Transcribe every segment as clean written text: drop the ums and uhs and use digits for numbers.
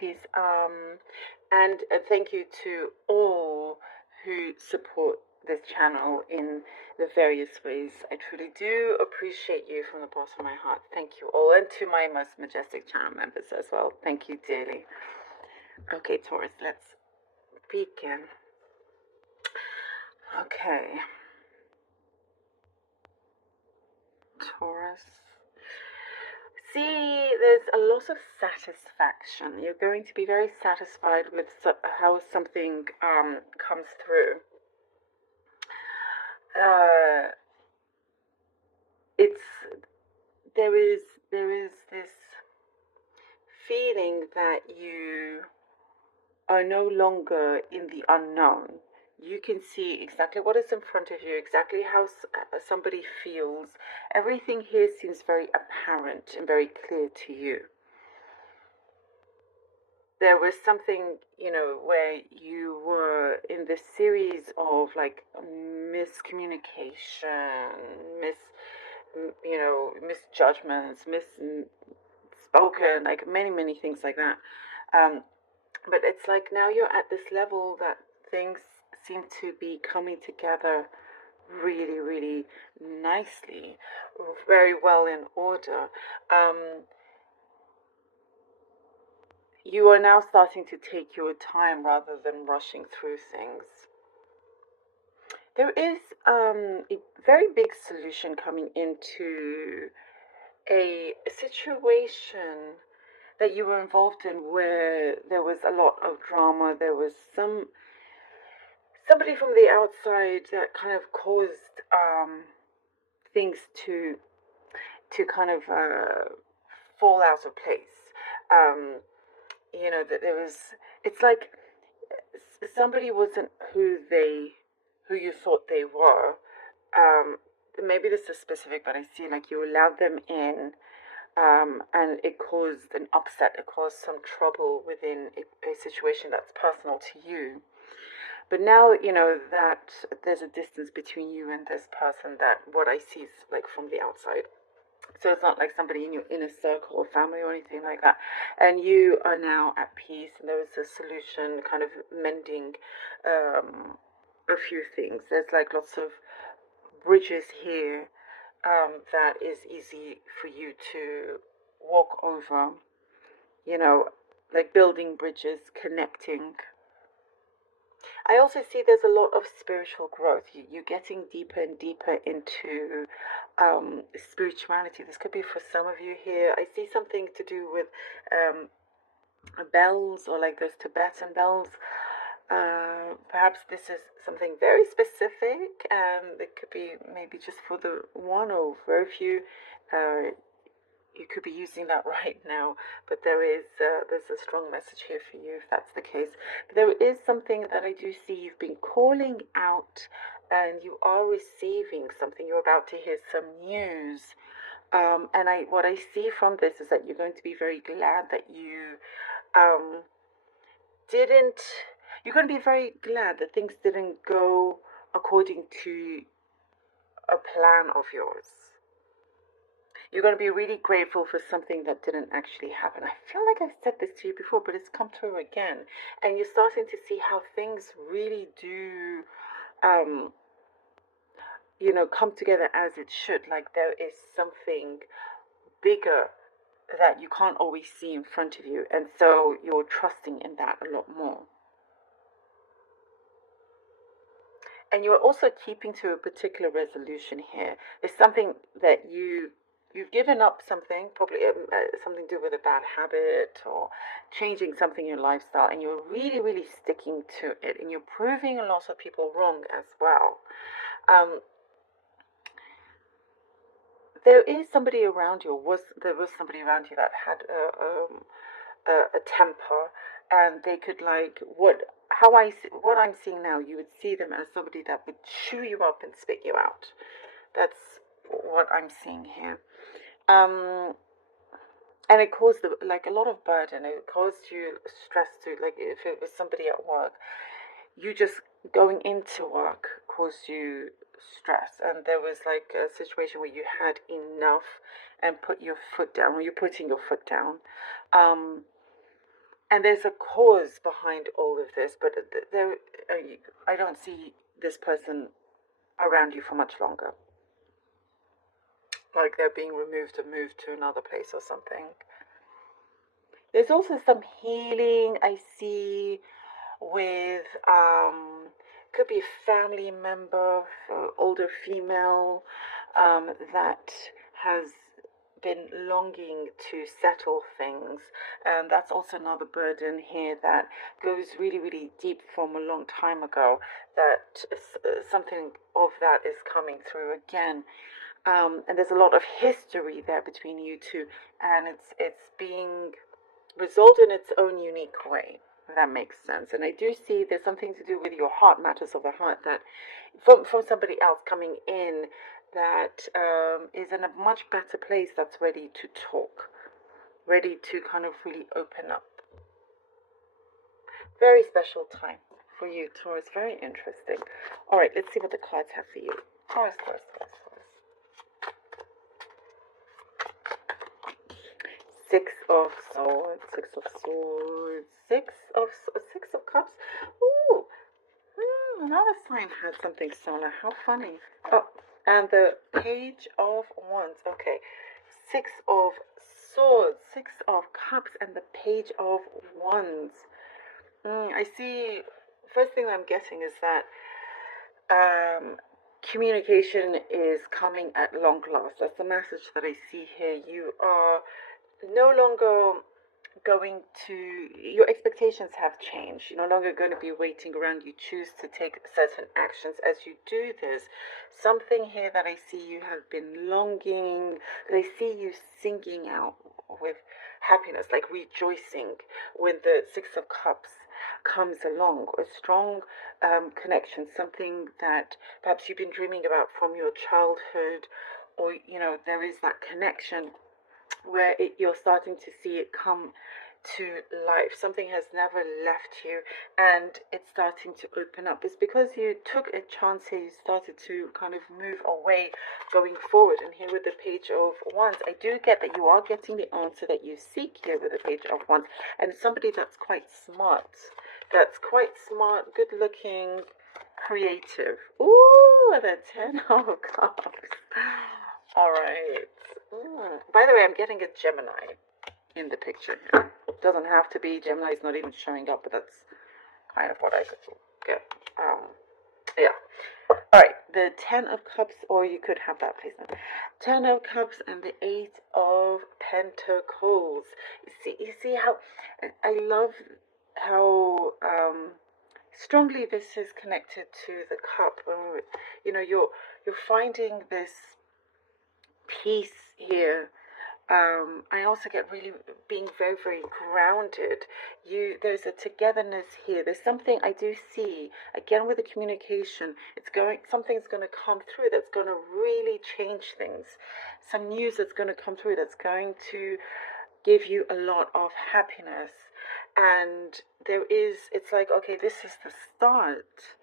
please. And thank you to all who support this channel in the various ways. I truly do appreciate you from the bottom of my heart. Thank you all. And to my most majestic channel members as well. Thank you dearly. Okay, Taurus, let's begin. Okay. Taurus. See, there's a lot of satisfaction. You're going to be very satisfied with how something comes through. There is this feeling that you are no longer in the unknown. You can see exactly what is in front of you, exactly how somebody feels. Everything here seems very apparent and very clear to you. There was something, where you were in this series of like miscommunication, misjudgments, misspoken, like many things like that. But it's like now you're at this level that things seem to be coming together really nicely, very well in order. You are now starting to take your time rather than rushing through things. There is a very big solution coming into a situation that you were involved in where there was a lot of drama. There was somebody from the outside that kind of caused things to kind of fall out of place. That there was, it's like somebody wasn't who you thought they were. Maybe this is specific, but I see like you allowed them in, and it caused an upset, it caused some trouble within a situation that's personal to you. But now, that there's a distance between you and this person, that what I see is like from the outside. So it's not like somebody in your inner circle or family or anything like that. And you are now at peace, and there is a solution, kind of mending a few things. There's like lots of bridges here that is easy for you to walk over, like building bridges, connecting. I also see there's a lot of spiritual growth. You're getting deeper and deeper into spirituality. This could be for some of you here. I see something to do with bells, or like those Tibetan bells. Perhaps this is something very specific. It could be maybe just for the one or very few. You could be using that right now, but there's a strong message here for you if that's the case. But there is something that I do see you've been calling out, and you are receiving something. You're about to hear some news, and what I see from this is that you're going to be very glad that you didn't. You're going to be very glad that things didn't go according to a plan of yours. You're going to be really grateful for something that didn't actually happen. I feel like I've said this to you before, but it's come through again. And you're starting to see how things really do, come together as it should. Like there is something bigger that you can't always see in front of you. And so you're trusting in that a lot more. And you're also keeping to a particular resolution here. There's something that you've given up something, probably something to do with a bad habit or changing something in your lifestyle, and you're really sticking to it, and you're proving a lot of people wrong as well. There is somebody around you, there was somebody around you that had a temper, and they could what I'm seeing now, you would see them as somebody that would chew you up and spit you out. That's what I'm seeing here. And it caused a lot of burden. It caused you stress too. Like if it was somebody at work, you just going into work caused you stress. And there was like a situation where you had enough and put your foot down, or you're putting your foot down. And there's a cause behind all of this, but there, I don't see this person around you for much longer. Like they're being removed or moved to another place or something. There's also some healing I see with, could be a family member, older female, that has been longing to settle things. And that's also another burden here that goes really, really deep from a long time ago, that something of that is coming through again. And there's a lot of history there between you two, and it's being resolved in its own unique way. If that makes sense. And I do see there's something to do with your heart, matters of the heart, that from somebody else coming in that is in a much better place, that's ready to talk, ready to kind of really open up. Very special time for you, Taurus. Very interesting. All right, let's see what the cards have for you. Taurus, Taurus, Taurus, Taurus. Six of Swords, Six of Swords, Six of Cups. Ooh, another sign had something similar. How funny. Oh, and the Page of Wands. Okay, Six of Swords, Six of Cups, and the Page of Wands. I see. First thing I'm getting is that communication is coming at long last. That's the message that I see here. You are no longer going to, your expectations have changed. You're no longer going to be waiting around. You choose to take certain actions as you do this. Something here that I see you have been longing, I see you singing out with happiness, like rejoicing when the Six of Cups comes along. A strong connection, something that perhaps you've been dreaming about from your childhood, or there is that connection where you're starting to see it come to life. Something has never left you, and it's starting to open up. It's because you took a chance here, you started to kind of move away going forward. And here with the Page of Wands, I do get that you are getting the answer that you seek here with the Page of Wands. And somebody that's quite smart, good looking, creative. Ooh, the Ten of Cups. All right. By the way, I'm getting a Gemini in the picture here. It doesn't have to be. Gemini is not even showing up, but that's kind of what I could get. Yeah. All right. The Ten of Cups, or you could have that placement. Ten of Cups and the Eight of Pentacles. You see how I love how strongly this is connected to the cup. You're finding this peace here. I also get really being very, very grounded. There's a togetherness here. There's something I do see again with the communication. Something's going to come through that's going to really change things. Some news that's going to come through that's going to give you a lot of happiness. And it's like, okay, this is the start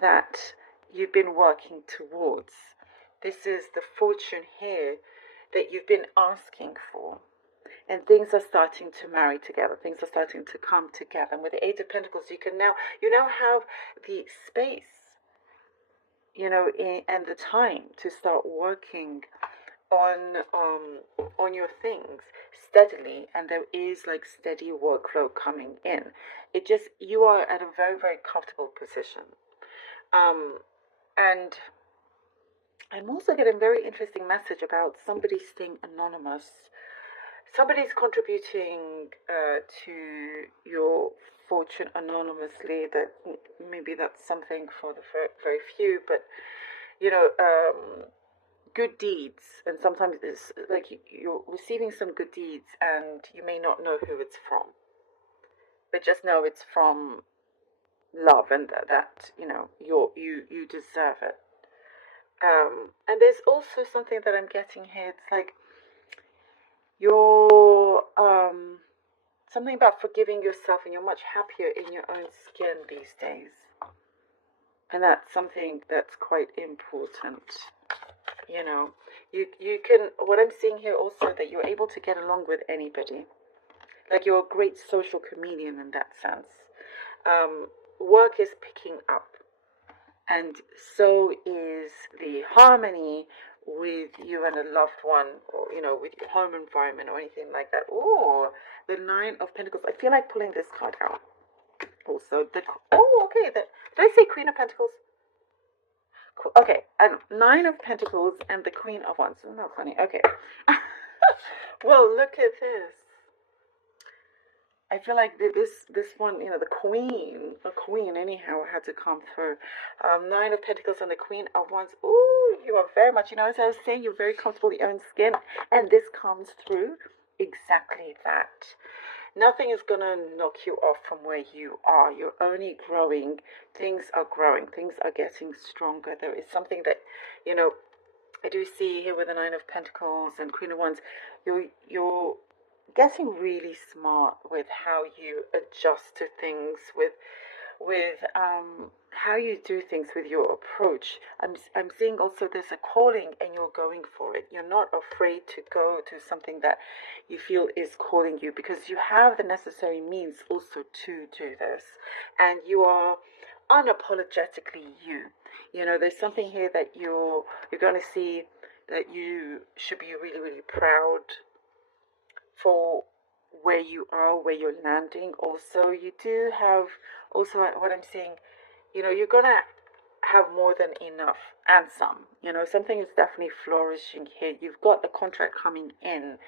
that you've been working towards. This is the fortune here that you've been asking for. And things are starting to marry together. Things are starting to come together. And with the Eight of Pentacles, you now have the space, and the time to start working on your things steadily, and there is like steady workflow coming in. You are at a very, very comfortable position. And I'm also getting a very interesting message about somebody staying anonymous. Somebody's contributing to your fortune anonymously. That maybe that's something for the very, very few, but good deeds. And sometimes it's like you're receiving some good deeds, and you may not know who it's from, but just know it's from love, and that you deserve it. And there's also something that I'm getting here. It's like you're something about forgiving yourself, and you're much happier in your own skin these days. And that's something that's quite important. You can, what I'm seeing here also, that you're able to get along with anybody. Like you're a great social comedian in that sense. Work is picking up, and so is the harmony with you and a loved one, or with your home environment or anything like that. Oh, the Nine of Pentacles. I feel like pulling this card out. Also, okay. Did I say Queen of Pentacles? Okay, and Nine of Pentacles and the Queen of Wands. Oh, not funny. Okay. Well, look at this. I feel like this one, the queen anyhow had to come through. Nine of Pentacles and the Queen of Wands. Ooh, you are very much, as I was saying, you're very comfortable in your own skin, and this comes through exactly that. Nothing is going to knock you off from where you are. You're only growing. Things are growing. Things are getting stronger. There is something that, I do see here with the Nine of Pentacles and Queen of Wands. You're getting really smart with how you adjust to things, with how you do things, with your approach. I'm seeing also there's a calling and you're going for it. You're not afraid to go to something that you feel is calling you, because you have the necessary means also to do this, and you are unapologetically you. There's something here that you're going to see that you should be really, really proud for where you are, where you're landing. Also, you do have, also what I'm seeing, you're gonna have more than enough and some. Something is definitely flourishing here. You've got a contract coming in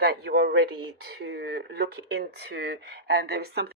that you are ready to look into, and there's something